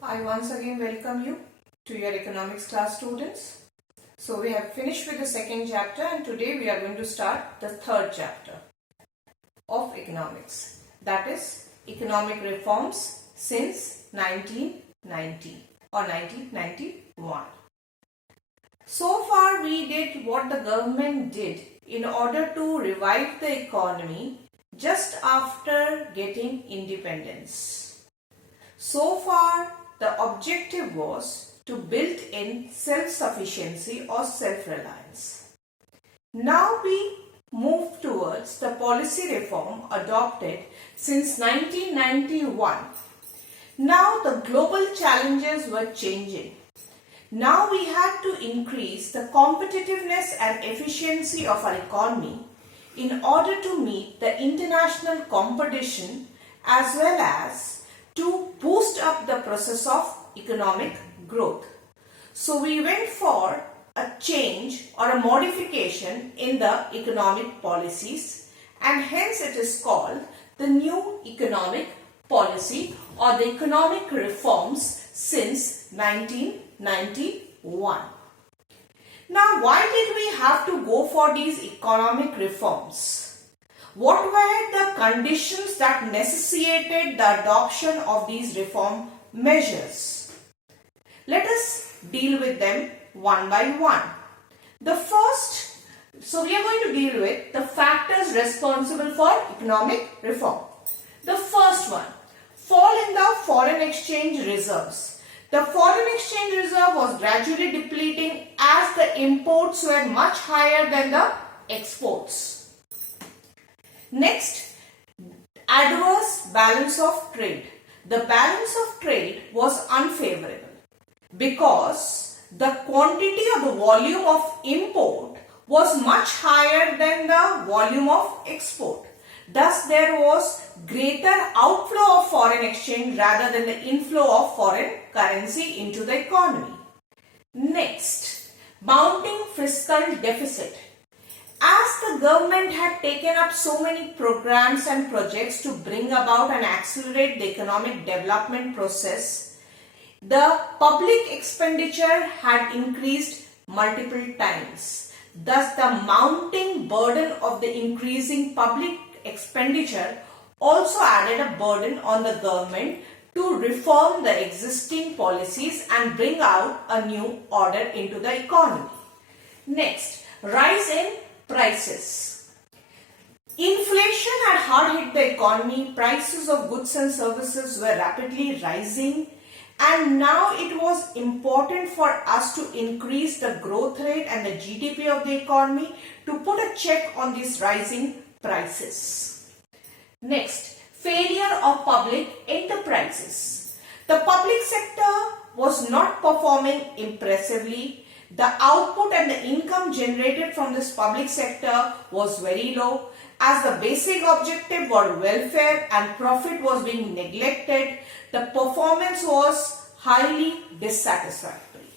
I once again welcome you to your economics class, students. So we have finished with the second chapter and today we are going to start the third chapter of economics, that is economic reforms since 1990 or 1991. So far we did what the government did in order to revive the economy just after getting independence. So far the objective was to build in self-sufficiency or self-reliance. Now we move towards the policy reform adopted since 1991. Now the global challenges were changing. Now we had to increase the competitiveness and efficiency of our economy in order to meet the international competition as well as to boost up the process of economic growth. So we went for a change or a modification in the economic policies, and hence it is called the new economic policy or the economic reforms since 1991. Now, why did we have to go for these economic reforms? What were the conditions that necessitated the adoption of these reform measures? Let us deal with them one by one. The first, so we are going to deal with the factors responsible for economic reform. The first one, fall in the foreign exchange reserves. The foreign exchange reserve was gradually depleting as the imports were much higher than the exports. Next, adverse balance of trade. The balance of trade was unfavorable because the quantity or the volume of import was much higher than the volume of export. Thus, there was greater outflow of foreign exchange rather than the inflow of foreign currency into the economy. Next, mounting fiscal deficit. As the government had taken up so many programs and projects to bring about and accelerate the economic development process, the public expenditure had increased multiple times. Thus, the mounting burden of the increasing public expenditure also added a burden on the government to reform the existing policies and bring out a new order into the economy. Next, rise in prices. Inflation had hard hit the economy. Prices of goods and services were rapidly rising, and now it was important for us to increase the growth rate and the GDP of the economy to put a check on these rising prices. Next, failure of public enterprises. The public sector was not performing impressively. The output and the income generated from this public sector was very low, as the basic objective were welfare and profit was being neglected. The performance was highly dissatisfactory.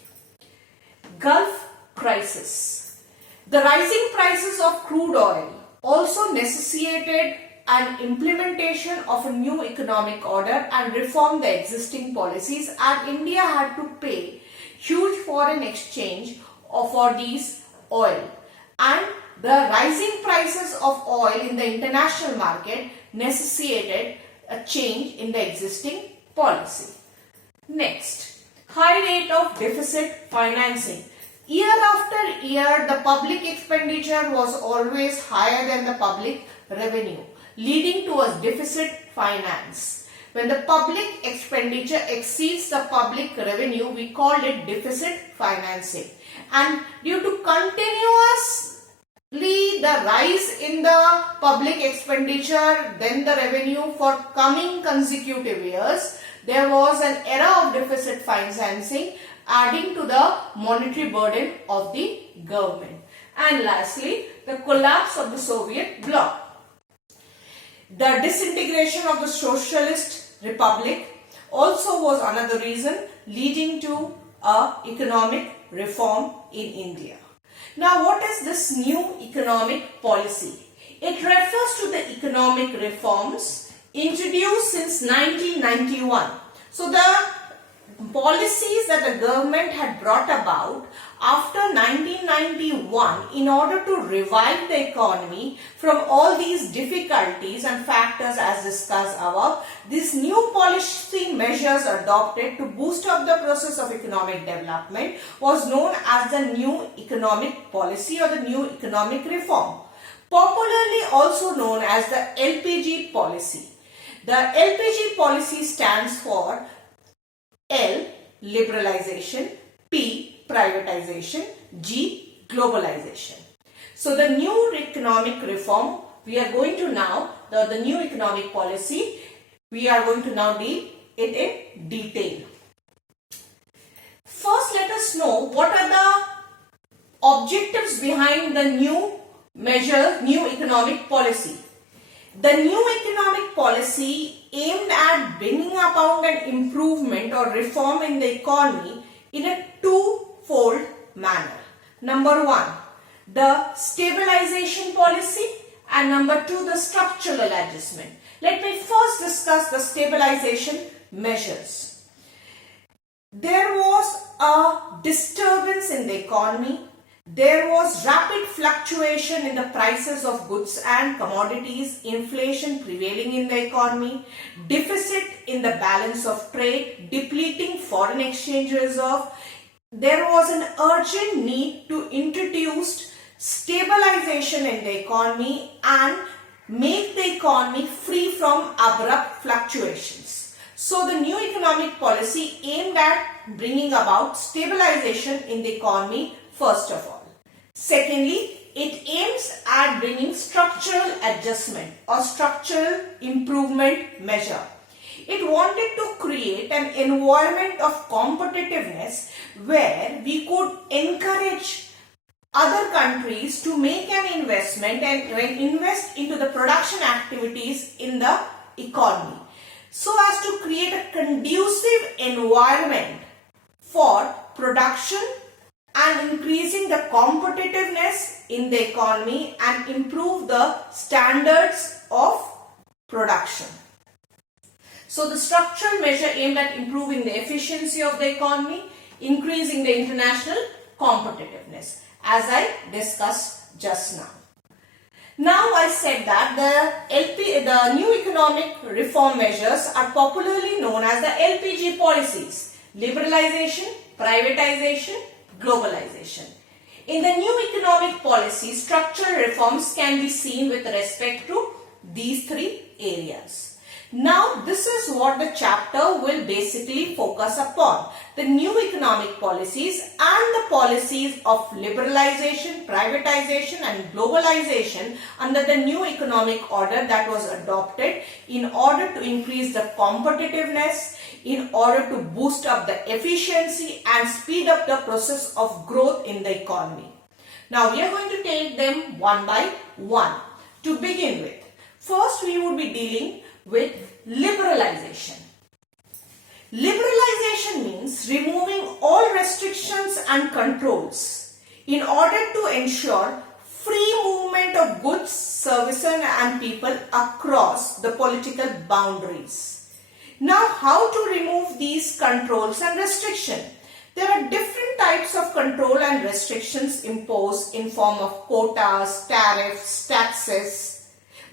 Gulf crisis. The rising prices of crude oil also necessitated an implementation of a new economic order and reform the existing policies, and India had to pay huge foreign exchange for these oil, and the rising prices of oil in the international market necessitated a change in the existing policy. Next, high rate of deficit financing. Year after year, the public expenditure was always higher than the public revenue, leading to a deficit finance. When the public expenditure exceeds the public revenue, we call it deficit financing. And due to continuously the rise in the public expenditure, then the revenue for coming consecutive years, there was an era of deficit financing, adding to the monetary burden of the government. And lastly, the collapse of the Soviet bloc. The disintegration of the socialist republic also was another reason leading to economic reform in India. Now, what is this new economic policy? It refers to the economic reforms introduced since 1991. So, the policies that the government had brought about after 1991 in order to revive the economy from all these difficulties and factors as discussed above. These new policy measures adopted to boost up the process of economic development was known as the new economic policy or the new economic reform, popularly also known as the LPG policy. The LPG policy stands for L, liberalization, P, privatization, G, globalization. So the new economic reform, we are going to now, the new economic policy, we are going to now deal it in detail. First, let us know what are the objectives behind the new measure, new economic policy. The new economic policy aimed at bringing about an improvement or reform in the economy in a twofold manner. Number one, the stabilization policy, and number two, the structural adjustment. Let me first discuss the stabilization measures. There was a disturbance in the economy. There was rapid fluctuation in the prices of goods and commodities, inflation prevailing in the economy, deficit in the balance of trade, depleting foreign exchange reserve. There was an urgent need to introduce stabilization in the economy and make the economy free from abrupt fluctuations. So the new economic policy aimed at bringing about stabilization in the economy first of all. Secondly, it aims at bringing structural adjustment or structural improvement measure. It wanted to create an environment of competitiveness where we could encourage other countries to make an investment and invest into the production activities in the economy, so as to create a conducive environment for production and increasing the competitiveness in the economy and improve the standards of production. So the structural measure aimed at improving the efficiency of the economy, increasing the international competitiveness, as I discussed just now. Now I said that the new economic reform measures are popularly known as the LPG policies: liberalization, privatization, globalization. In the new economic policy, structural reforms can be seen with respect to these three areas. Now, this is what the chapter will basically focus upon: the new economic policies and the policies of liberalization, privatization and globalization under the new economic order that was adopted in order to increase the competitiveness, in order to boost up the efficiency and speed up the process of growth in the economy. Now, we are going to take them one by one. To begin with, first we would be dealing with liberalization. Liberalization means removing all restrictions and controls in order to ensure free movement of goods, services and people across the political boundaries. Now, how to remove these controls and restrictions? There are different types of control and restrictions imposed in form of quotas, tariffs, taxes.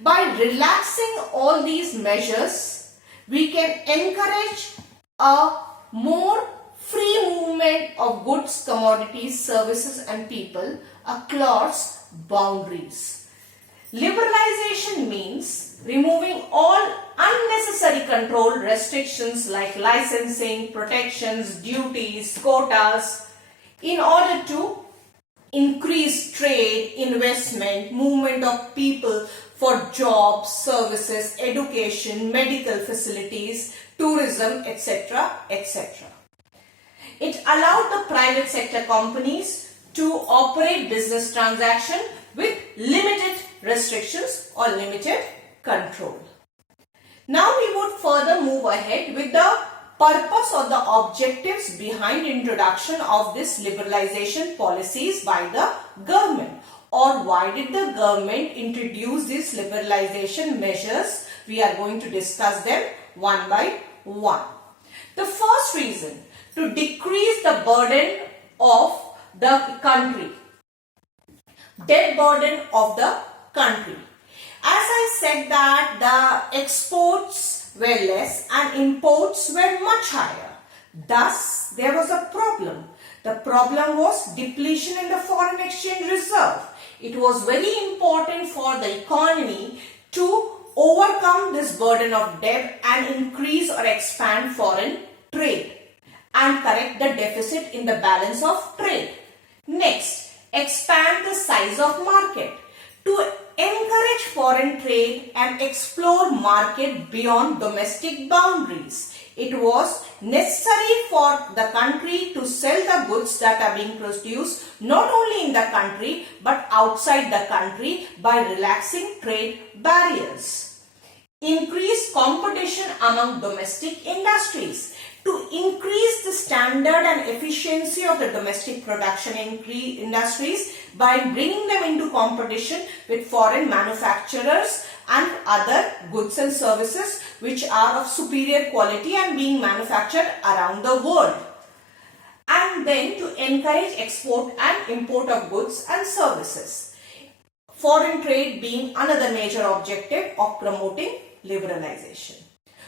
By relaxing all these measures, we can encourage a more free movement of goods, commodities, services and people across boundaries. Liberalization means removing all unnecessary control restrictions like licensing, protections, duties, quotas in order to increase trade, investment, movement of people for jobs, services, education, medical facilities, tourism, etc., etc. It allowed the private sector companies to operate business transactions with limited restrictions or limited control. Now we would further move ahead with the purpose or the objectives behind introduction of this liberalization policies by the government, or why did the government introduce these liberalization measures. We are going to discuss them one by one. The first reason to decrease the burden of the country. Debt burden of the country. As I said that the exports were less and imports were much higher. Thus, there was a problem. The problem was depletion in the foreign exchange reserve. It was very important for the economy to overcome this burden of debt and increase or expand foreign trade and correct the deficit in the balance of trade. Next, expand the size of market. To encourage foreign trade and explore market beyond domestic boundaries, it was necessary for the country to sell the goods that are being produced not only in the country but outside the country by relaxing trade barriers. Increase competition among domestic industries. To increase the standard and efficiency of the domestic production industries by bringing them into competition with foreign manufacturers and other goods and services which are of superior quality and being manufactured around the world. And then to encourage export and import of goods and services. Foreign trade being another major objective of promoting liberalization.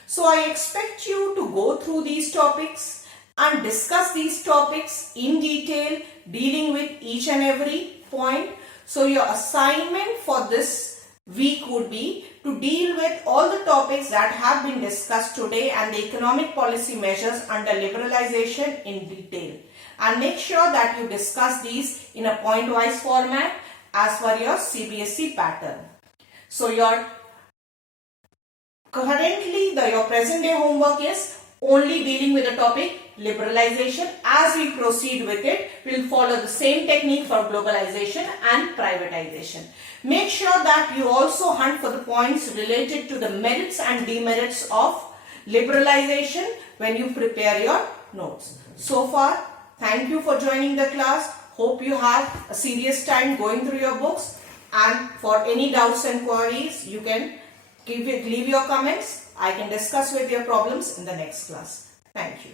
So I expect you to go through these topics and discuss these topics in detail, dealing with each and every point. So your assignment for this week would be to deal with all the topics that have been discussed today and the economic policy measures under liberalization in detail. And make sure that you discuss these in a point-wise format as per your CBSE pattern. So your present day homework is only dealing with the topic liberalization. As we proceed with it, we will follow the same technique for globalization and privatization. Make sure that you also hunt for the points related to the merits and demerits of liberalization when you prepare your notes. So far, thank you for joining the class. Hope you have a serious time going through your books, and for any doubts and queries, you can leave your comments. I can discuss with your problems in the next class. Thank you.